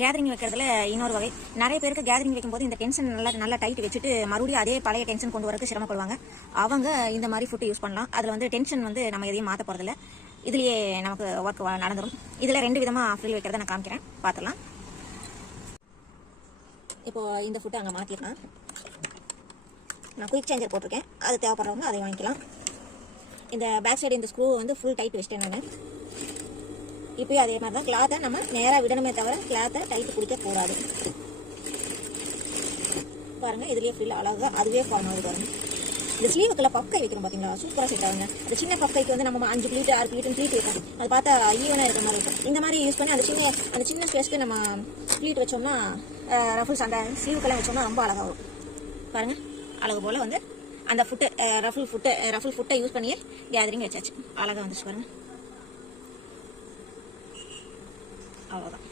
Gathering வைக்கிறதுல இன்னொரு வகை. நிறைய பேருக்கு கேதரிங் வைக்கும்போது இந்த டென்ஷன் நல்லா டைட் வச்சுட்டு மறுபடியும் அதே பழைய டென்ஷன் கொண்டு வரக்கு சிரமப்படுவாங்க. அவங்க இந்த மாதிரி ஃபுட்டு யூஸ் பண்ணலாம். அதில் வந்து டென்ஷன் வந்து நம்ம எதையும் மாற்ற போகிறதில்ல. இதுலேயே நமக்கு ஒர்க் நடந்துடும். இதில் 2 விதமாக ஃப்ரில் வைக்கிறத நான் காமிக்கிறேன், பார்த்துலாம். இப்போது இந்த ஃபுட்டை அங்கே மாற்றிடலாம். நான் குயிக் சேஞ்சர் போட்டிருக்கேன், அது தேவைப்படுறவங்க அதை வாங்கிக்கலாம். இந்த பேக் சைடு இந்த ஸ்க்ரூ வந்து ஃபுல் டைட் வச்சிட்டேன் நான். இப்போயும் அதே மாதிரி தான் கிளாத்தை நம்ம நேராக விடணுமே தவிர கிளாத்தை டைட்டு பிடிக்கக்கூடாது. பாருங்கள், இதுலேயே ஃப்ரில் அழகாக அதுவே ஃபார்ம் ஆகுது பாருங்கள். இந்த ஸ்லீவுக்குள்ள பக்கை வைக்கிறோம் பார்த்தீங்களா, சூப்பராக செட் ஆகுங்க. அந்த சின்ன பக்கைக்கு வந்து நம்ம 5 ப்ளீட் 6 ப்ளீட்னு ப்ளீட் வைப்போம். அது பார்த்தா ஈவனாக இருக்கிற மாதிரி இருக்கும். இந்த மாதிரி யூஸ் பண்ணி அந்த சின்ன ஸ்பேஸ்க்கு நம்ம ப்ளீட் வச்சோம்னா ரஃபுல்ஸ் அந்த ஸ்லீவுக்கெல்லாம் வச்சோம்னா ரொம்ப அழகாக வரும். பாருங்கள், அழகு போல் வந்து அந்த ரஃபுல் ஃபுட்டை யூஸ் பண்ணியே கேதரிங் வச்சாச்சு. அழகாக வந்துச்சு பாருங்கள். அவ்வளோதான்.